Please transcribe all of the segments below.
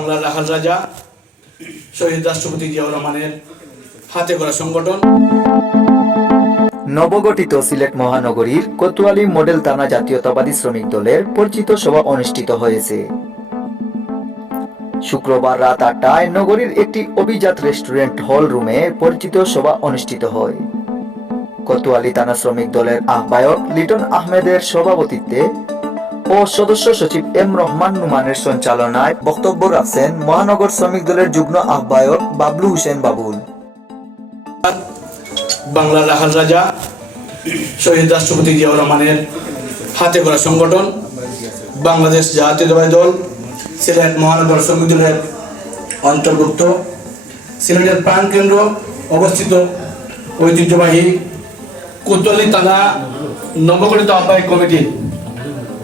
বাংলার রাখাল রাজা, শহীদ রাষ্ট্রপতি জিয়াউর রহমানের হাতে গড়া সংগঠন। নবগঠিত সিলেট মহানগরীর কোতোয়ালি মডেল থানা জাতীয়তাবাদী শ্রমিক দলের পরিচিত সভা অনুষ্ঠিত হয়েছে। শুক্রবার রাত আটটায় নগরীর একটি অভিজাত রেস্টুরেন্ট হল রুমে পরিচিত সভা অনুষ্ঠিত হয়। কোতোয়ালি থানা শ্রমিক দলের আহ্বায়ক লিটন আহমেদের সভাপতিত্বে ও সদস্য সচিব এম রহমান নুমানের সঞ্চালনায় বক্তব্য রাখছেন মহানগর শ্রমিক দলের যুগ্ম আহ্বায়ক বাবলু হোসেন বাবুল। বাংলার রাখাল রাজা, শহীদ রাষ্ট্রপতি জিয়াউর রহমানের হাতে করা সংগঠন, বাংলাদেশ জাতীয়তাবাদী দল, সিলেট মহানগর শ্রমিক দলের অন্তর্ভুক্ত, সিলেটের প্রাণকেন্দ্র অবস্থিত ঐতিহ্যবাহী কোতোয়ালি থানা নবগঠিত আহ্বায়ক কমিটির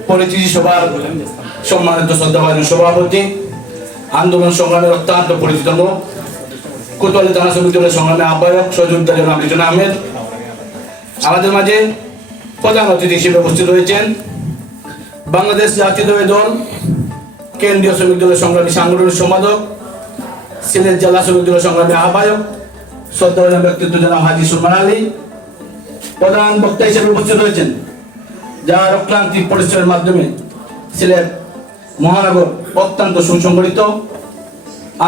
পরিচিতি সভার সম্মানিত শ্রদ্ধাভাজন সভাপতি, আন্দোলন সংগ্রামের অত্যন্ত পরিচিত কোতোয়ালি থানা দলের সংগ্রামে আহ্বায়ক সহযোগিতা জনাব আহমেদ। আমাদের মাঝে প্রধান অতিথি হিসেবে উপস্থিত রয়েছেন বাংলাদেশ জাতীয়তাবাদী দল, কেন্দ্রীয় শ্রমিক দলের সংগ্রামী সাংগঠনিক সম্পাদক, সিলেট জেলা শ্রমিক দলের সংগ্রামী আহ্বায়ক, শ্রদ্ধাভাজন ব্যক্তিত্ব জনাব হাজি সুলমান আলী। প্রধান বক্তা হিসেবে উপস্থিত রয়েছেন যার অক্লান্তি পরিশ্রমের মাধ্যমে সিলেট মহানগর অত্যন্ত সুসংগঠিত,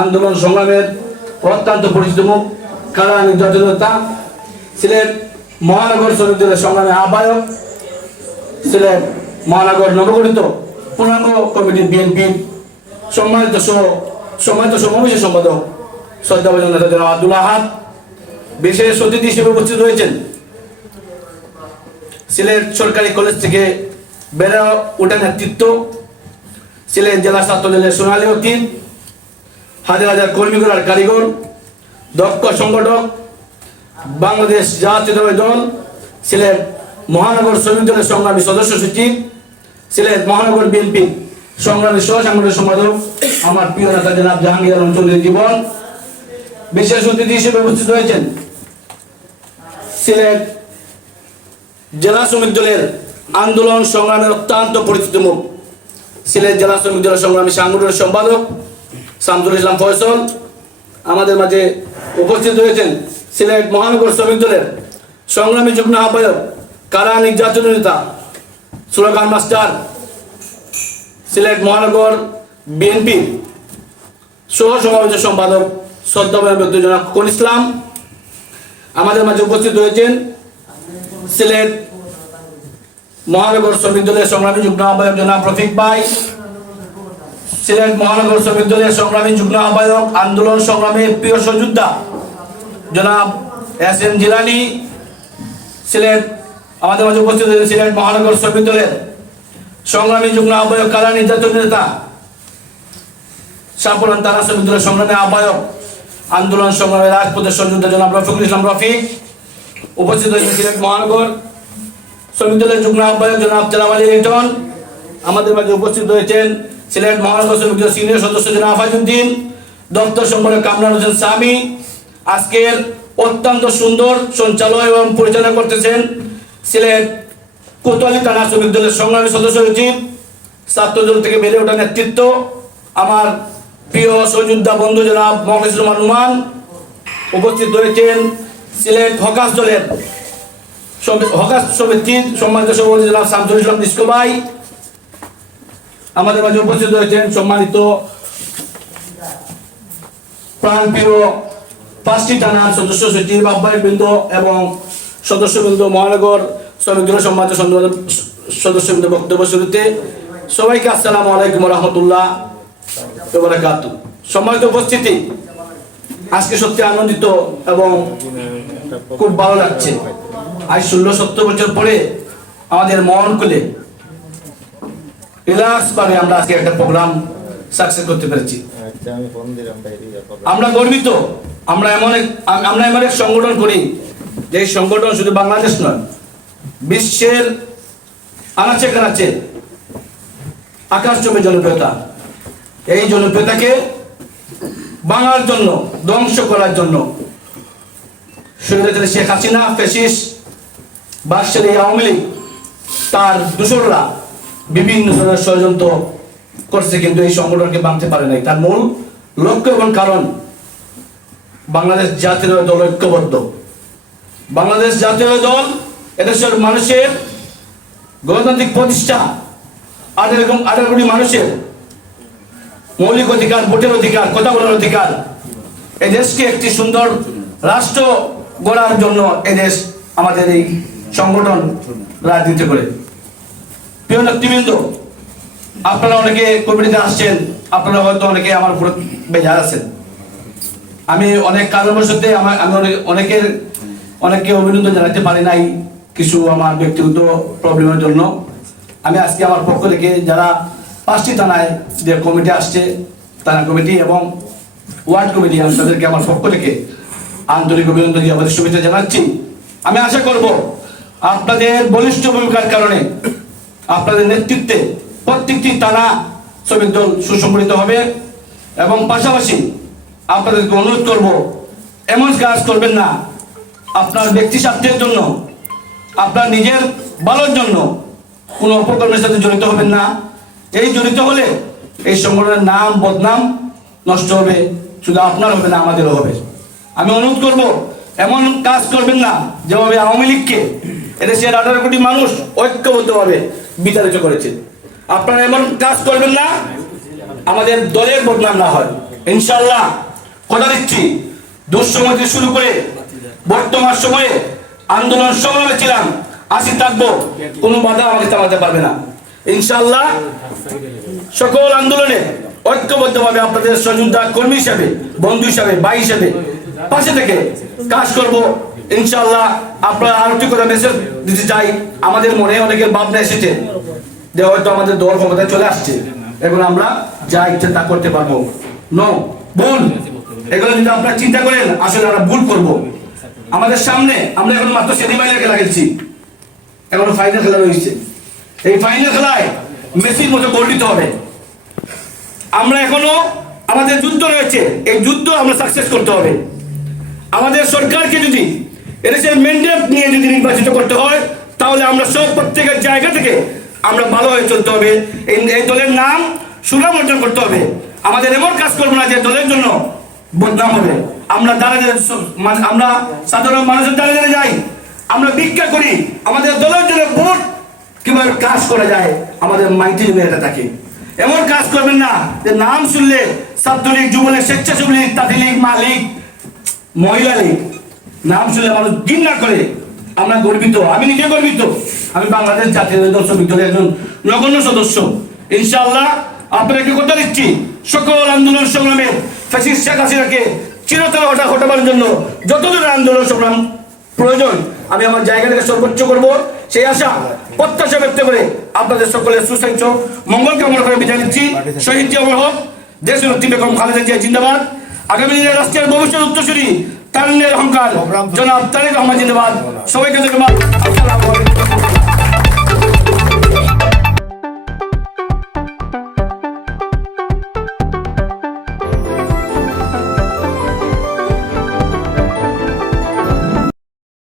আন্দোলন সংগ্রামের অত্যন্ত পরিচিত মুখ, কারা নির্যাতনতা সিলেট মহানগর শ্রমিক দলের সংগ্রামে আহ্বায়ক, সিলেট মহানগর নবগঠিত পূর্ণাঙ্গ কমিটির বিএনপির সম্মানিত সহ, সম্মানিত সমাবেশের সম্পাদক শ্রদ্ধাভাজন নেতা আব্দুল আহাদ, বিশেষ অতিথি হিসেবে উপস্থিত রয়েছেন। সিলেট সরকারি কলেজ থেকে বেড়ে ওঠা নেতৃত্ব। সিলেট জেলা ছাত্র দলের সোনালী অতীত হাজার হাজার কর্মীগুলো আর কারিগর, দক্ষ সংগঠক, বাংলাদেশ জাতীয়তাবাদী দল, সিলেট মহানগর শ্রমিক দলের সংগ্রামী সদস্য সচিব, সিলেট মহানগর বিএনপি সংগ্রামী সহ সাংগঠনিক সম্পাদক, আমার প্রিয় নেতা জনাব জাহাঙ্গীর চৌধুরী জীবন। বিশেষ অতিথি হিসেবে উপস্থিত হয়েছেন সিলেট জেলা শ্রমিক দলের আন্দোলন সংগ্রামের অত্যন্ত পরিচিত মুখ। সিলেট জেলা শ্রমিক দলের সংগ্রামী সাংগঠনিক সম্পাদক শামসুল ইসলাম ফয়সল আমাদের মাঝে উপস্থিত রয়েছেন সিলেট মহানগর শ্রমিক দলের সংগ্রামী যুগ্ম আহ্বায়ক, কারা নির্যাতন নেতা সুলকান মাস্টার, সিলেট মহানগর বিএনপি সহ সমাবেশের সম্পাদক শ্রদ্ধাময় ব্যক্তি ইসলাম। আমাদের মাঝে উপস্থিত রয়েছেন সিলেট মহানগর শ্রমিক দলের সংগ্রামী যুগ্ম আহ্বায়ক জনাব রফিক ভাই, সিলেট মহানগর শ্রমিক দলের সংগ্রামী যুগ্ম আহ্বায়ক আন্দোলন সংগ্রামের প্রিয় সহযোদ্ধা জনাব এস এম জিলানি, সিলেট আমাদের মাঝে উপস্থিত হয়েছেন সিলেট মহানগর শ্রমিক দলের সংগ্রামী যুগ্ম আহ্বায়ক কারা নির্যাতন নেতা সাপুরান তারা শ্রমিক দলের সংগ্রামী আহ্বায়ক আন্দোলন সংগ্রামের রাজপথের সযোদ্ধা জনাব রফিকুল ইসলাম রফিক উপস্থিত হয়েছেন সিলেট মহানগর শ্রমিক দলের যুগ্ম আহ্বায়ক জনাব তেলাম আলী লিটন আমাদের মাঝে উপস্থিত হয়েছেন সিলেট মহানগর শ্রমিক দলের সিনিয়র সদস্য জনাব আফাজুদ্দিন দপ্তর সম্পাদক কামরান হোসেন সামি। আজকের অত্যন্ত সুন্দর সঞ্চালন এবং পরিচালনা করতেছেন সিলেট কোতোয়ালি থানা শ্রমিক দলের সংগ্রামী সদস্য সচিব, ছাত্রদল থেকে বেড়ে ওঠা নেতৃত্ব, আমার প্রিয় সহযোদ্ধা বন্ধু জনাব মহেশ রহমান। উপস্থিত রয়েছেন সিলেট হকাস দলের সমি- হকাস সমিতির সম্মানিত সভাপতি জনাব শামসুল ইসলাম ডিস্কো ভাই। আমাদের মাঝে উপস্থিত রয়েছেন সম্মানিত প্রাণপ্রিয় পাঁচটি থানার সদস্য সচিব আহ্বায়ক বৃন্দ এবং সদস্যবৃন্দ মহানগর শ্রমিক সম্মানিত সদস্যবৃন্দ বক্তব্য শুরুতে সবাইকে আসসালামু আলাইকুম রহমতুল্লাহ সম্মানিত উপস্থিতি আজকে সত্যি আনন্দিত এবং খুব ভালো লাগছে। আজ ষোলো সত্তর বছর পরে আমাদের মন খুলে রিল্যাক্স ভাবে আমরা আজকে একটা প্রোগ্রাম সাকসেস করতে পেরেছি। আচ্ছা আমরা গর্বিত। আমরা এমন এক আমরা এমন এক সংগঠন করি যে এই সংগঠন শুধু বাংলাদেশ নয় বিশ্বের আনাচে কানাচে আকাশ চমে জনপ্রিয়তা। এই জনপ্রিয়তাকে বাঙার জন্য, ধ্বংস করার জন্য। শেখ হাসিনা ফেসিস বাদশাহী আওয়ামী লীগ, তার দূষররা বিভিন্ন ধরনের ষড়যন্ত্র করছে, কিন্তু এই সংগঠনকে ভাঙতে পারে নাই। তার মূল লক্ষ্য এবং কারণ, বাংলাদেশ জাতীয় দল ঐক্যবদ্ধ। বাংলাদেশ জাতীয় দল এদেশের মানুষের গণতান্ত্রিক প্রতিষ্ঠা আঠারো এরকম আঠারো কোটি মানুষের মৌলিক অধিকার, ভোটের অধিকার, কথা বলার অধিকার। এই দেশকে একটি সুন্দর রাষ্ট্র গড়ার জন্য এদেশ আমাদের এই সংগঠন রাজনীতি করে প্রিয় নেতৃবৃন্দ, আপনারা অনেকে কমিটিতে আসছেন, আপনারা হয়তো অনেকে আমার উপর বেজার আছেন। আমি অনেক কারণবশত আমার আমি অনেক অনেকের অনেককে অভিনন্দন জানাতে পারি নাই কিছু আমার ব্যক্তিগত প্রবলেমের জন্য। আমি আজকে আমার পক্ষ থেকে যারা পাঁচটি থানায় যে কমিটি আসছে, থানা কমিটি এবং ওয়ার্ড কমিটি, আমি তাদেরকে আমার পক্ষ থেকে আন্তরিক অভিনন্দন দিয়ে আমাদের শুভেচ্ছা জানাচ্ছি। আমি আশা করব আপনাদের বলিষ্ঠ ভূমিকার কারণে আপনাদের নেতৃত্বে প্রত্যেকটি থানা শ্রমিক দল সুসংগঠিত হবে এবং পাশাপাশি আপনাদেরকে অনুরোধ করব, এমন কাজ করবেন না। আপনার ব্যক্তি স্বার্থের জন্য, আপনার নিজের ভালোর জন্য কোনো অপকর্মের সাথে জড়িত হবেন না। এই জড়িত হলে এই সংগঠনের নাম, বদনাম নষ্ট হবে, শুধু আপনার হবে না, আমাদেরও হবে। আমি অনুরোধ করব, এমন কাজ করবেন না, যেভাবে আওয়ামী লীগকে এদেশের আঠারো কোটি মানুষ ঐক্যবদ্ধভাবে বিতাড়িত করেছে। আপনারা এমন কাজ করবেন না, আমাদের দলের বদনাম না হয়। ইনশাল্লাহ কথা দিচ্ছি। দুঃসময় থেকে শুরু করে বর্তমান সময়ে আন্দোলন সংগ্রামে ছিলাম আসি থাকব, কোনো বাধা আমাকে চালাতে পারবে না। ইনশাল্লাহ সকল আন্দোলনে ঐক্যবদ্ধভাবে আপনাদের সহযোদ্ধা কর্মী হিসাবে, বন্ধু হিসাবে, ভাই হিসাবে পাশে থেকে কাজ করব। ইনশাল্লাহ আপনারা আরও একটি করে মেসেজ দিতে চাই। আমাদের মনে অনেকের ভাবনা এসেছে যে হয়তো আমাদের দল ক্ষমতায় চলে আসছে। এখন আমরা যা ইচ্ছে তা করতে পারব। নো ভুল এগুলো যদি আপনারা চিন্তা করেন, আসলে আমরা ভুল করব। আমাদের সামনে, আমরা এখন মাত্র সেমিফাইনাল খেলা খেলছি এখনও ফাইনাল খেলা রয়েছে। এই ফাইনাল খেলায় মেসির মতো গোল দিতে হবে। আমরা এখনও আমাদের যুদ্ধ রয়েছে, এই যুদ্ধ আমরা সাকসেস করতে হবে। আমাদের সরকারকে যদি এদেশের ম্যান্ডেট নিয়ে যদি নির্বাচিত করতে হয়, তাহলে আমরা সব প্রত্যেকের জায়গা থেকে আমরা ভালো হয়ে চলতে হবে। এই দলের নাম সুনাম অর্জন করতে হবে। আমাদের এমন কাজ করব না যে দলের জন্য বদনাম হবে। আমরা দাঁড়া আমরা সাধারণ মানুষের দাঁড়িয়ে যাই। আমরা ভিক্ষা করি। আমাদের দলের জন্য ভোট কীভাবে কাজ করা যায়, আমাদের যদি এটা থাকে এমন কাজ করবেন না যে নাম শুনলে ছাত্রলীগ, যুবলীগ স্বেচ্ছাসেবী লীগ তাঁতি লীগ মা লীগ মহিলা লীগ, নাম শুনলে মানুষ ঘৃণা করে। আমরা গর্বিত, আমি নিজে গর্বিত। আমি বাংলাদেশ জাতীয় শ্রমিক দলের একজন নগণ্য সদস্য। ইনশাআল্লাহ আপনাকে কথা দিচ্ছি সকল আন্দোলন সংগ্রামে ফ্যাসিস্ট শেখ হাসিনাকে চিরতরে হটা হটাবার জন্য যতদূর আন্দোলন সংগ্রাম প্রয়োজন আমি আমার জায়গাটাকে সর্বোচ্চ করব। সেই আশা, প্রত্যাশা ব্যক্ত করে আপনাদের সকলের সুস্বাস্থ্য মঙ্গল কামনা করে বিদায় নিচ্ছি। শহীদ জিয়া হোক, দেশ বেগম খালেদা জিয়া জিন্দাবাদ। আগামী দিনে রাষ্ট্রের ভবিষ্যৎ উত্তরসূরি তারুণ্যের অহংকার। জনাব তারেক রহমান জিন্দাবাদ। সবাইকে ধন্যবাদ। আসসালামু